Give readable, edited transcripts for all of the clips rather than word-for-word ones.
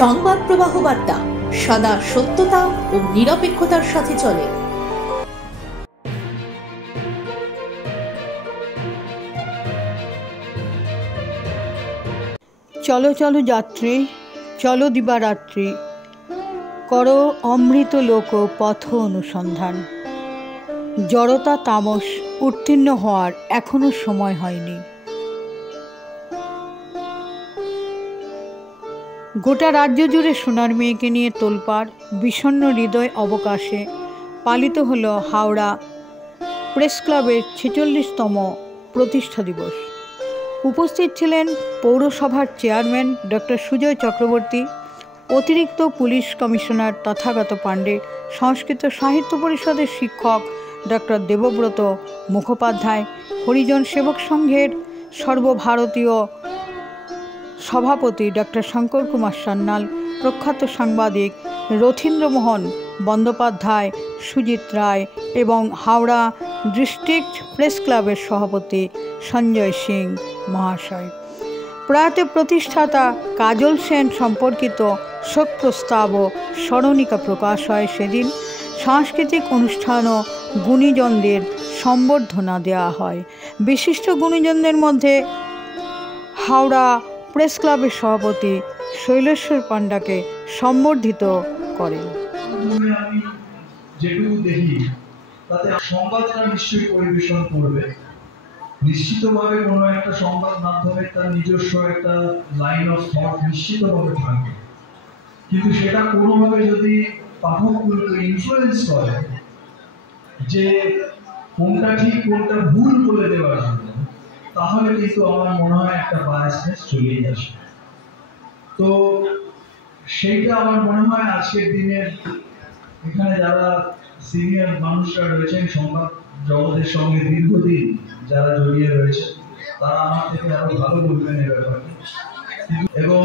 সংবাদ প্রবাহ বার্তা সদা সত্যতা ও নিরপেক্ষতার সাথে চলে। চলো চলো যাত্রী, চলো দিবারাত্রি, করো অমৃত লোক পথ অনুসন্ধান। জড়তা তামস উত্তীর্ণ হওয়ার এখনো সময় হয়নি। গোটা রাজ্য জুড়ে সোনার মেয়েকে নিয়ে তোলপাড় বিষণ্ণ হৃদয় অবকাশে পালিত হলো হাওড়া প্রেস ক্লাবের 46তম প্রতিষ্ঠা দিবস। উপস্থিত ছিলেন পৌরসভার চেয়ারম্যান ডক্টর সুজয় চক্রবর্তী, অতিরিক্ত পুলিশ কমিশনার তথাগত পাণ্ডে, সংস্কৃত সাহিত্য পরিষদের শিক্ষক ডক্টর দেবব্রত মুখোপাধ্যায়, হরিজন সেবক সংঘের সর্বভারতীয় সভাপতি ডক্টর শঙ্কর কুমার সান্যাল, প্রখ্যাত সাংবাদিক রথীন্দ্রমোহন বন্দ্যোপাধ্যায়, সুজিত রায় এবং হাওড়া ডিস্ট্রিক্ট প্রেস ক্লাবের সভাপতি সঞ্জয় সিং মহাশয়। প্রয়াত প্রতিষ্ঠাতা কাজল সেন সম্পর্কিত শোক প্রস্তাব ও স্মরণিকা প্রকাশ হয় সেদিন। সাংস্কৃতিক অনুষ্ঠান ও গুণীজনদের সম্বর্ধনা দেওয়া হয়। বিশিষ্ট গুণীজনদের মধ্যে হাওড়া প্রেস ক্লাবের সভাপতি শৈলেশ্বর পাণ্ডাকে সম্বর্ধিত করেন। আমি যেটুকু দেখি তাতে সংবাদটা নিশ্চয়ই পরিবেশন করবে। নিশ্চিতভাবে কোনো একটা সংবাদ মাধ্যমে তার নিজস্ব একটা লাইন অফ থট নিশ্চিতভাবে থাকবে, কিন্তু সেটা কোনোভাবে যদি পাঠকগুলোকে ইনফ্লুয়েন্স করে যে কোনটা ঠিক কোনটা ভুল করে দেওয়ার জন্য, তাহলে কিন্তু আমার মনে হয় একটা বায়াসনেস চলেই আসে। তো সেইটা আমার মনে হয় আজকের দিনের এখানে যারা সিনিয়র মানুষরা রয়েছেন, সংবাদ জগতের সঙ্গে দীর্ঘদিন যারা জড়িয়ে রয়েছে, তারা আমার থেকে আরো ভালো বলবেন এই ব্যাপারে। এবং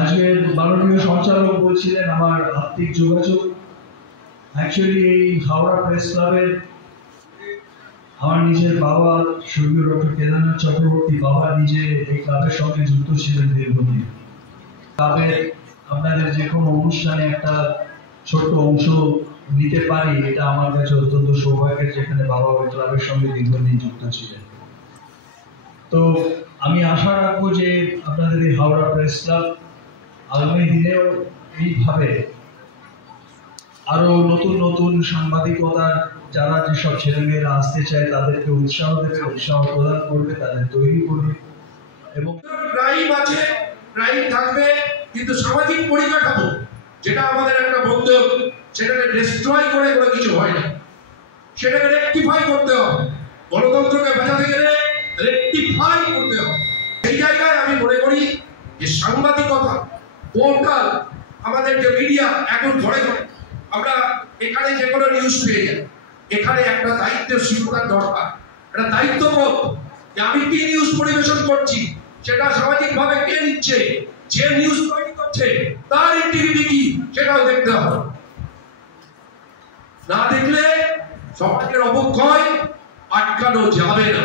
আজকের মাননীয় সঞ্চালক বলছিলেন আমার আত্মিক যোগাযোগ। অ্যাকচুয়ালি এই হাওড়া প্রেস ক্লাবের আমার নিজের বাবা স্বর্গীয় ডক্টর কেদারনাথ চক্রবর্তী বাবা নিজে এই ক্লাবের সঙ্গে যুক্ত ছিলেন দীর্ঘদিন। ক্লাবের আপনাদের যে কোনো অনুষ্ঠানে একটা ছোট্ট অংশ নিতে পারি, এটা আমার কাছে অত্যন্ত সৌভাগ্যের, যেখানে বাবা ওই ক্লাবের সঙ্গে দীর্ঘদিন যুক্ত ছিলেন। তো আমি আশা রাখবো যে আপনাদের এই হাওড়া প্রেস ক্লাব আগামী দিনেও এইভাবে আরো নতুন নতুন সাংবাদিকতার যারা যেসব ছেলেমেয়েরা আসতে চায় তাদেরকে উৎসাহ দেবে, উৎসাহ প্রদান করবে, তাদের তৈরি করবে। এবং ক্রাইম আছে, ক্রাইম থাকবে, কিন্তু সামাজিক পরিকাঠামো যেটা আমাদের একটা বন্ধন, সেটাকে ডিস্ট্রয় করে কোনো কিছু হয় না, সেটাকে রেকটিফাই করতে হবে। গণতন্ত্রকে বাঁচাতে গেলে রেকটিফাই করতে হবে। এই জায়গায় আমি মনে করি যে সাংবাদিকতা পোর্টাল, আমাদের যে মিডিয়া এখন ঘরে ঘরে আমরা এখানে যে কোনো নিউজ পেয়ে যাই, এখানে একটা দায়িত্বশীলতার দরকার, একটা দায়িত্ববোধ যে আমি কি নিউজ পরিবেশন করছি সেটা সামাজিকভাবে কে নিচ্ছে, যে নিউজ তৈরি করছে তার ইন্টিগ্রিটি কি সেটাও দেখতে হবে। না দেখলে সমাজের অবক্ষয় আটকানো যাবে না।